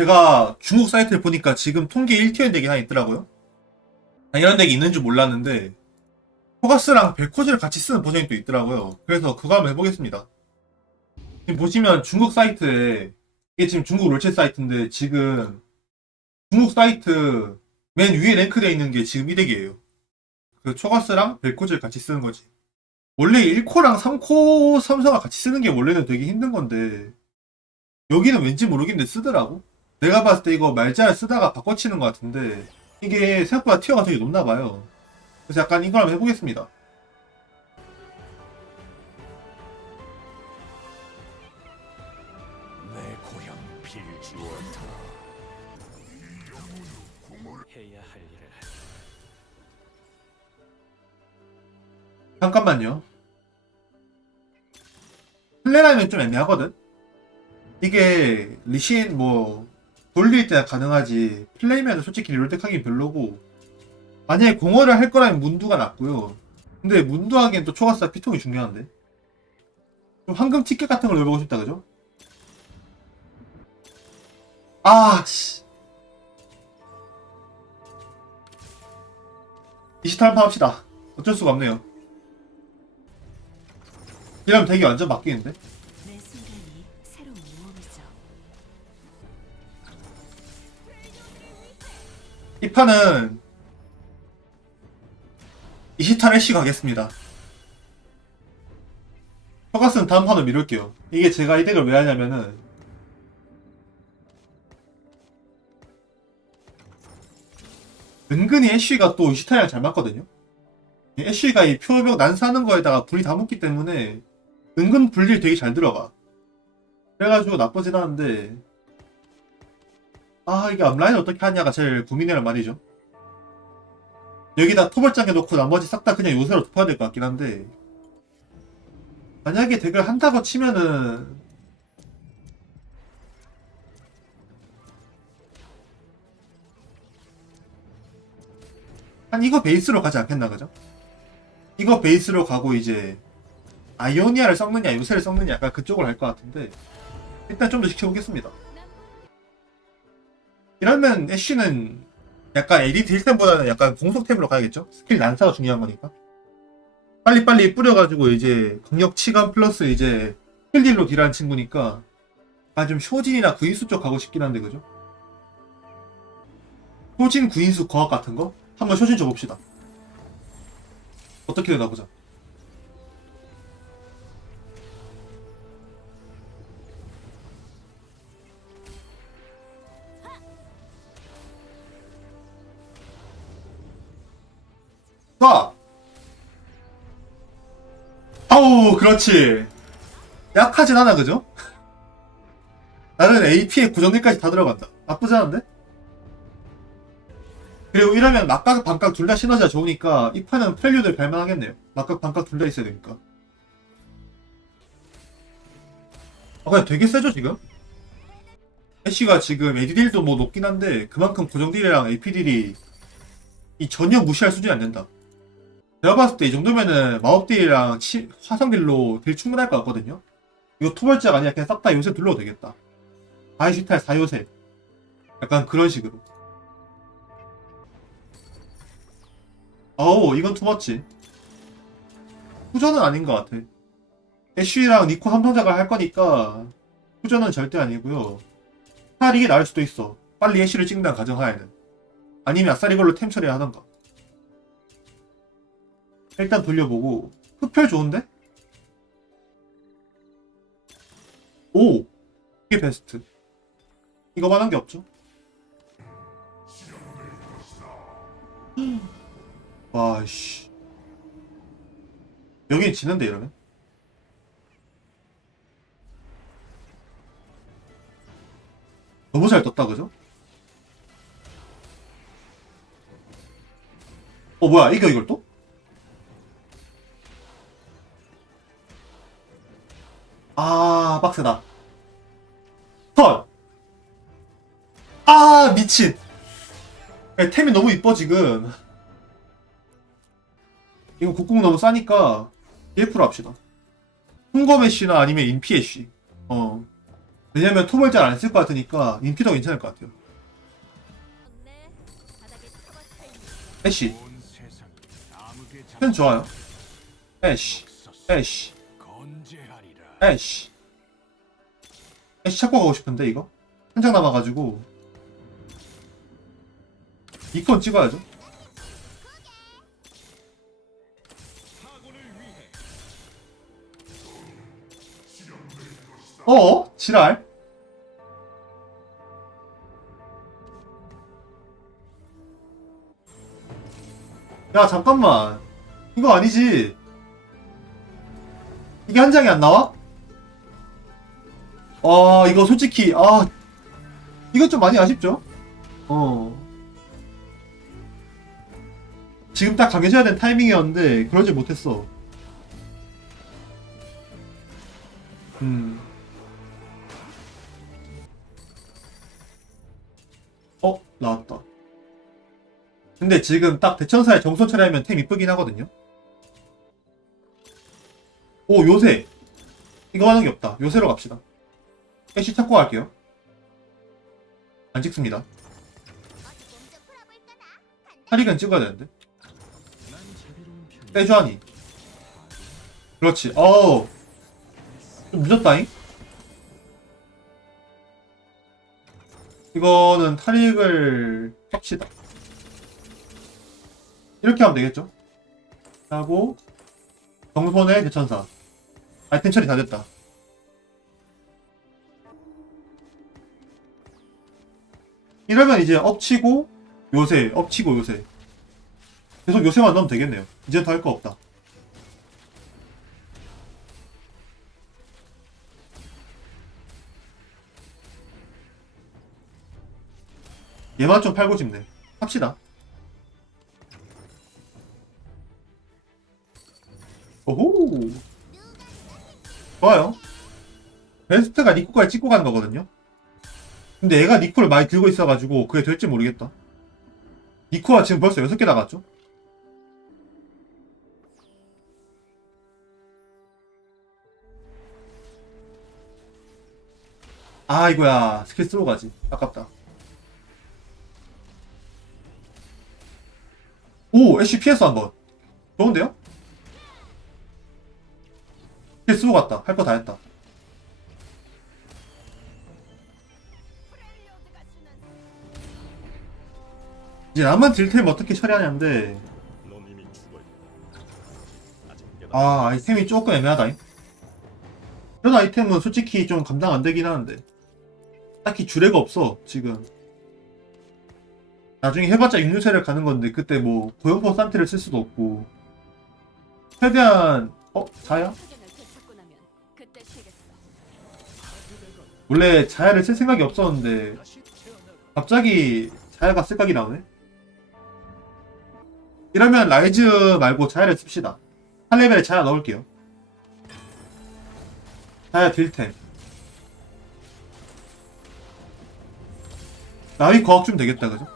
제가 중국 사이트를 보니까 지금 통계 1티어인 덱이 하나 있더라고요. 아, 이런 덱이 있는 줄 몰랐는데 포가스랑 벨코즈를 같이 쓰는 버전이 또 있더라고요. 그래서 그거 한번 해보겠습니다. 지금 보시면 중국 사이트에 이게 지금 중국 롤체 사이트인데 지금 중국 사이트 맨 위에 랭크되어 있는 게 지금 이 덱이에요. 그 초가스랑 벨코즈를 같이 쓰는 거지. 원래 1코랑 3코 삼성을 같이 쓰는 게 원래는 되게 힘든 건데 여기는 왠지 모르겠는데 쓰더라고. 내가 봤을 때 이거 말잘 쓰다가 바꿔치는 것 같은데 이게 생각보다 티어가 되게 높나 봐요. 그래서 약간 이걸 한번 해보겠습니다. 내 고향 빌지워터 해야 할 일을 할 잠깐만요. 플레라면 좀 애매하거든? 이게 리신 뭐 돌릴 때나 가능하지 플레이면은 솔직히 롤덱하기 별로고 만약에 공허를 할 거라면 문두가 낫고요. 근데 문두 하기엔 또 초가스와 피통이 중요한데 좀 황금 티켓 같은 걸 넣어보고 싶다 그죠? 아 씨. 이시탈 한판 합시다. 어쩔 수가 없네요. 이러면 되게 완전 바뀌는데? 이 판은 이시탈 애쉬 가겠습니다. 퍼가스는 다음 판으로 미룰게요. 이게 제가 이 덱을 왜 하냐면은 은근히 애쉬가 또 이시탈이랑 잘 맞거든요. 이 애쉬가 이 표벽 난사하는 거에다가 불이 다 묻기 때문에 은근 불딜 되게 잘 들어가. 그래가지고 나쁘진 않은데 아 이게 앞라인 어떻게 하냐가 제일 고민이란 말이죠. 여기다 토벌장 해놓고 나머지 싹 다 그냥 요새로 덮어야 될 것 같긴 한데 만약에 덱을 한다고 치면은 한 이거 베이스로 가지 않겠나 그죠? 이거 베이스로 가고 이제 아이오니아를 썩느냐 요새를 썩느냐 약간 그쪽을 할 것 같은데 일단 좀 더 지켜보겠습니다. 이러면 애쉬는 약간 AD 딜템보다는 약간 공속템으로 가야겠죠? 스킬 난사가 중요한 거니까. 빨리빨리 뿌려가지고 이제 강력 치감 플러스 이제 힐딜로 딜한 친구니까 아 좀 쇼진이나 구인수 쪽 가고 싶긴 한데 그죠? 쇼진 구인수 거학 같은 거? 한번 쇼진 줘봅시다. 어떻게 되나 보자. 아우, 그렇지. 약하진 않아, 그죠? 나는 AP에 구정리까지 다 들어간다. 나쁘지 않은데? 그리고 이러면 막각, 반각 둘 다 시너지가 좋으니까 이 판은 프렐류드 갈만하겠네요. 막각, 반각 둘 다 있어야 되니까. 아, 그냥 되게 세죠, 지금? 애쉬가 지금 AD딜도 뭐 높긴 한데 그만큼 고정딜이랑 AP딜이 이 전혀 무시할 수준이 안 된다. 내가 봤을 때 이 정도면은 마법딜이랑 치- 화성딜로 딜 충분할 것 같거든요. 이거 토벌자가 아니라 그냥 싹 다 요새 둘러도 되겠다. 아이시탈 4요새. 약간 그런 식으로. 어우, 이건 투머치. 후전은 아닌 것 같아. 애쉬랑 니코 함성작을 할 거니까 후전은 절대 아니고요. 차라리 이게 나을 수도 있어. 빨리 애쉬를 찍는다는 가정하에는. 아니면 아싸리 걸로 템 처리 하던가. 일단 돌려보고 흡혈 좋은데? 오! 이게 베스트 이거만 한 게 없죠 와씨 여긴 지는데 이러면 너무 잘 떴다 그죠? 어 뭐야 이겨 이걸 또? 아, 빡세다. 헐! 아, 미친! 야, 템이 너무 이뻐, 지금. 이거 국궁 너무 싸니까, EF로 합시다. 홍검 애쉬나 아니면 인피 애쉬. 어. 왜냐면 톱을 잘안 쓸 것 같으니까 인피도 괜찮을 것 같아요. 애쉬. 펜 좋아요. 애쉬. 애쉬. 애쉬. 찾고 가고 싶은데 이거? 한 장 남아가지고 이 건 찍어야죠. 어? 지랄? 야 잠깐만 이거 아니지 이게 한 장이 안 나와? 아 이거 솔직히 아 이거 좀 많이 아쉽죠? 어. 지금 딱 강해져야 된 타이밍이었는데 그러지 못했어. 음. 어? 나왔다. 근데 지금 딱 대천사의 정선 처리하면 템 이쁘긴 하거든요? 오 요새. 이거 하는 게 없다. 요새로 갑시다 애쉬 찾고 갈게요. 안 찍습니다. 하리건 찍어야 되는데. 빼줘 하니. 그렇지. 어우. 좀 늦었다잉? 이거는 타릭을 합시다. 이렇게 하면 되겠죠? 하고 정손의 대천사. 아이템 처리 다 됐다 이러면 이제 엎치고 요새 엎치고 요새. 계속 요새만 넣으면 되겠네요. 이젠 더할 거 없다. 얘만 좀 팔고 싶네. 합시다. 오호! 좋아요. 베스트가 니코까지 찍고 가는 거거든요 근데 얘가 니코를 많이 들고 있어가지고 그게 될지 모르겠다. 니코가 지금 벌써 6개 나갔죠? 아 이거야. 스킬 쓰러 가지. 아깝다. 오 애쉬 피했어 한번. 좋은데요? 스킬 쓰고 갔다. 할 거 다 했다 이제 나만 딜템 어떻게 처리하냐인데. 아 아이템이 조금 애매하다잉 이런 아이템은 솔직히 좀 감당 안 되긴 하는데 딱히 주례가 없어 지금 나중에 해봤자 육류세를 가는 건데 그때 뭐 고용포 산티를 쓸 수도 없고 최대한 어? 자야? 원래 자야를 쓸 생각이 없었는데 갑자기 자야가 생각이 나오네 이러면 라이즈 말고 자야를 씁시다. 한 레벨에 자야 넣을게요. 자야 딜템. 나위 과학 좀 되겠다 그죠?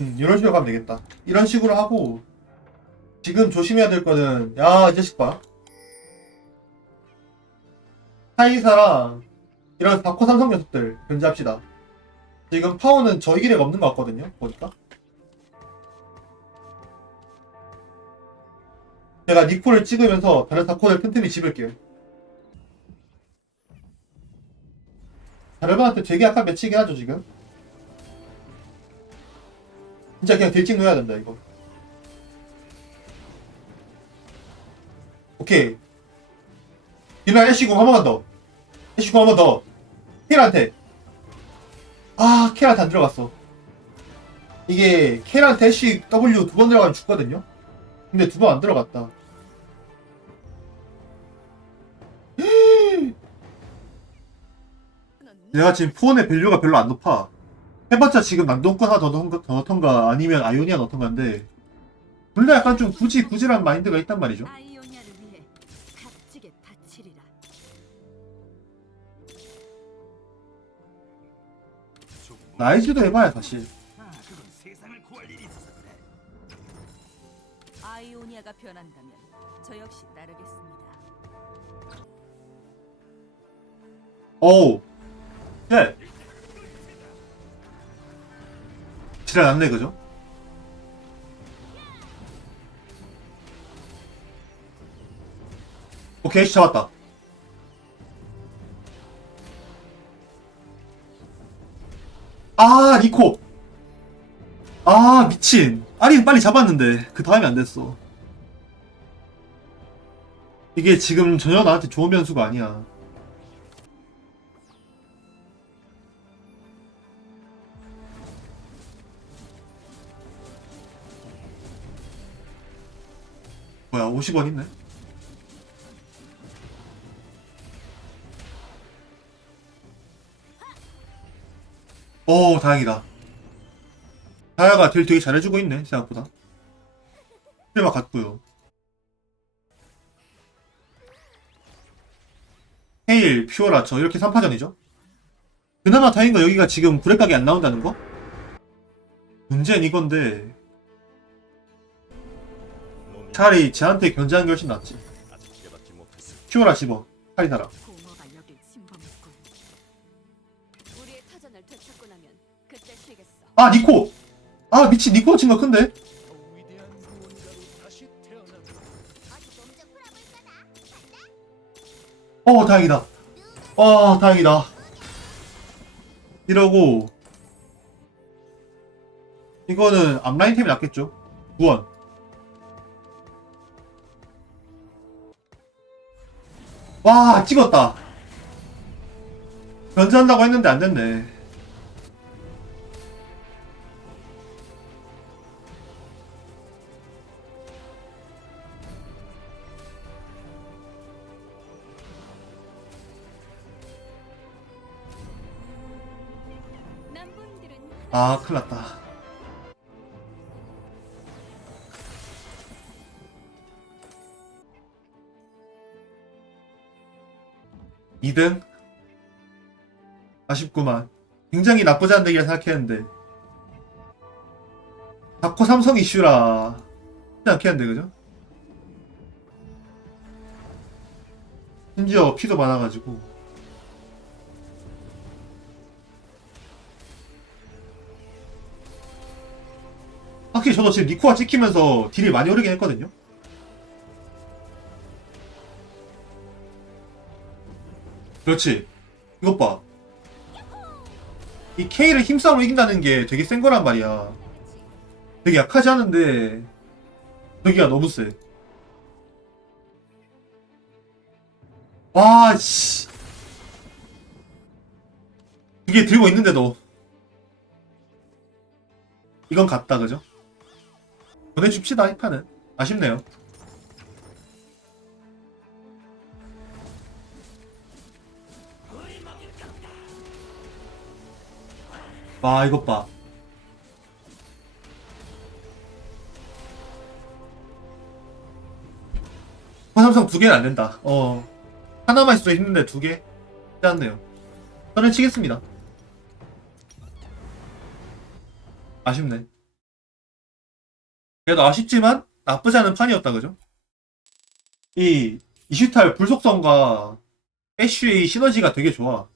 음, 이런 식으로 가면 되겠다. 이런 식으로 하고 지금 조심해야 될 거는 야 이 자식 봐. 하이사랑 이런 4코 삼성 녀석들 견제합시다. 지금 파워는 저희 길에 없는 것 같거든요. 보니까. 제가 니코를 찍으면서 다른 4코를 틈틈이 집을게요. 자르반한테 되게 약간 맺히긴 하죠 지금. 진짜 그냥 딜찍 넣어야 된다 이거. 오케이. 이날 애쉬공 한 번만 더. 애쉬공 한 번더. 켈한테. 아 켈한테 안 들어갔어. 이게 켈한테 애쉬 W 두 번 들어가면 죽거든요? 근데 두 번 안 들어갔다. 내가 지금 포원의 밸류가 별로 안 높아 해봤자 지금 난동권 하나 더 넣던가, 더 넣던가 아니면 아이오니아 넣던가인데 원래 약간 좀 굳이 굳이란 마인드가 있단 말이죠. 아이오니아를 위해 값지게 바치리라. 라이즈도 해봐야 사실. 아이오니아가 변한다면 저 역시 따르겠습니다. 어우. 지랄 않네 그죠? 오케이 잡았다. 아 니코. 아 미친. 아린 빨리 잡았는데 그 다음이 안 됐어. 이게 지금 전혀 나한테 좋은 변수가 아니야. 뭐야 50원 있네? 오 다행이다. 다야가 딜 되게 잘해주고 있네 생각보다. 힐막 같고요. 헤일, 퓨어라 저 이렇게 3파전이죠? 그나마 다행인 거 여기가 지금 구레각이 안 나온다는 거? 문제는 이건데 차라리 쟤한테 견제하는 게 훨씬 낫지. 나면 그때 쉬겠어. 아 니코! 아 미친 니코 친거 큰데? 어 다행이다. 어 다행이다. 이러고. 이거는 앞라인 템이 낫겠죠? 구원 와 찍었다. 견제한다고 했는데 안 됐네. 남분들은 아 큰일났다 2등? 아쉽구만 굉장히 나쁘지 않은 대기라 생각했는데 다코 삼성 이슈라 쉽지 않겠는데 그죠? 심지어 피도 많아가지고 확실히 저도 지금 니코가 찍히면서 딜이 많이 오르긴 했거든요. 그렇지. 이것 봐. 이 K를 힘싸움으로 이긴다는 게 되게 센 거란 말이야. 되게 약하지 않은데 저기가 너무 세. 와, 씨. 이게 들고 있는데도 이건 같다, 그죠? 보내줍시다, 이 판은. 아쉽네요. 와, 이것 봐. 화삼성 두 개는 안 된다. 어. 하나만 있어도 있는데 두 개? 쉽지 않네요. 저는 치겠습니다. 아쉽네. 그래도 아쉽지만 나쁘지 않은 판이었다 그죠? 이 이슈탈 불속성과 애쉬의 시너지가 되게 좋아.